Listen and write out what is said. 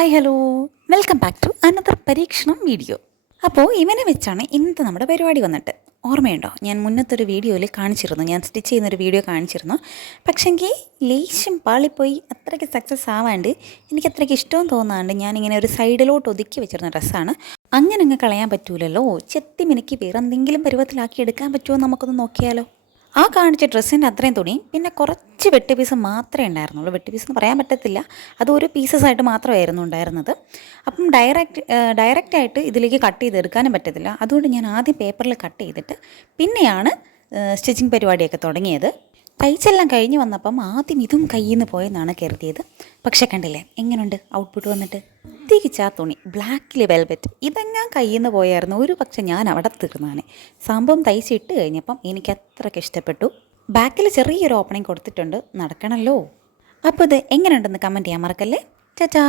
Hi hello, welcome back to another പരീക്ഷണം video. അപ്പോൾ ഇവനെ വെച്ചാണ് ഇന്നത്തെ നമ്മുടെ പരിപാടി വന്നിട്ട്. ഓർമ്മയുണ്ടോ? ഞാൻ മുന്നത്തൊരു വീഡിയോയിൽ കാണിച്ചിരുന്നു, ഞാൻ സ്റ്റിച്ച് ചെയ്യുന്നൊരു വീഡിയോ കാണിച്ചിരുന്നു. പക്ഷെങ്കിൽ ലേശം പാളിപ്പോയി അത്രയ്ക്ക് സക്സസ് ആവാണ്ട് എനിക്ക് അത്രയ്ക്ക് ഇഷ്ടവും തോന്നാണ്ട് ഞാനിങ്ങനെ ഒരു സൈഡിലോട്ട് ഒതുക്കി വെച്ചിരുന്ന ഡ്രസ്സാണ്. അങ്ങനെ അങ്ങ് കളയാൻ പറ്റൂലല്ലോ, ചെത്തി മിനുക്കി വേറെ എന്തെങ്കിലും പരുവത്തിലാക്കി എടുക്കാൻ പറ്റുമോ നമുക്കൊന്ന് നോക്കിയാലോ. ആ കാണിച്ച ഡ്രസ്സിൻ്റെ അത്രയും തുണി പിന്നെ കുറച്ച് വെട്ട് പീസ് മാത്രമേ ഉണ്ടായിരുന്നുള്ളൂ. വെട്ട് പീസ് എന്ന് പറയാൻ പറ്റത്തില്ല, അത് ഓരോ പീസസായിട്ട് മാത്രമായിരുന്നു ഉണ്ടായിരുന്നത്. അപ്പം ഡയറക്റ്റായിട്ട് ഇതിലേക്ക് കട്ട് ചെയ്തെടുക്കാനും പറ്റത്തില്ല. അതുകൊണ്ട് ഞാൻ ആദ്യം പേപ്പറിൽ കട്ട് ചെയ്തിട്ട് പിന്നെയാണ് സ്റ്റിച്ചിങ് പരിപാടിയൊക്കെ തുടങ്ങിയത്. തയ്ച്ചെല്ലാം കഴിഞ്ഞ് വന്നപ്പം ആദ്യം ഇതും കയ്യിൽ നിന്ന് പോയെന്നാണ് കരുതിയത്. പക്ഷെ കണ്ടില്ലേ എങ്ങനെയുണ്ട് ഔട്ട്പുട്ട് വന്നിട്ട്. തിരിച്ചാ തുണി ബ്ലാക്കിൽ വെൽവെറ്റ് ഇതെല്ലാം കയ്യിൽ നിന്ന് പോയായിരുന്നു. ഒരു പക്ഷെ ഞാൻ അവിടെ തീർന്നാണ്. സംഭവം തയ്ച്ചിട്ട് കഴിഞ്ഞപ്പം എനിക്ക് അത്രയ്ക്ക് ഇഷ്ടപ്പെട്ടു. ബാക്കിൽ ചെറിയൊരു ഓപ്പണിങ് കൊടുത്തിട്ടുണ്ട്, നടക്കണമല്ലോ. അപ്പോൾ ഇത് എങ്ങനെയുണ്ടെന്ന് കമൻറ്റ് ചെയ്യാൻ മറക്കല്ലേ. ടാറ്റാ.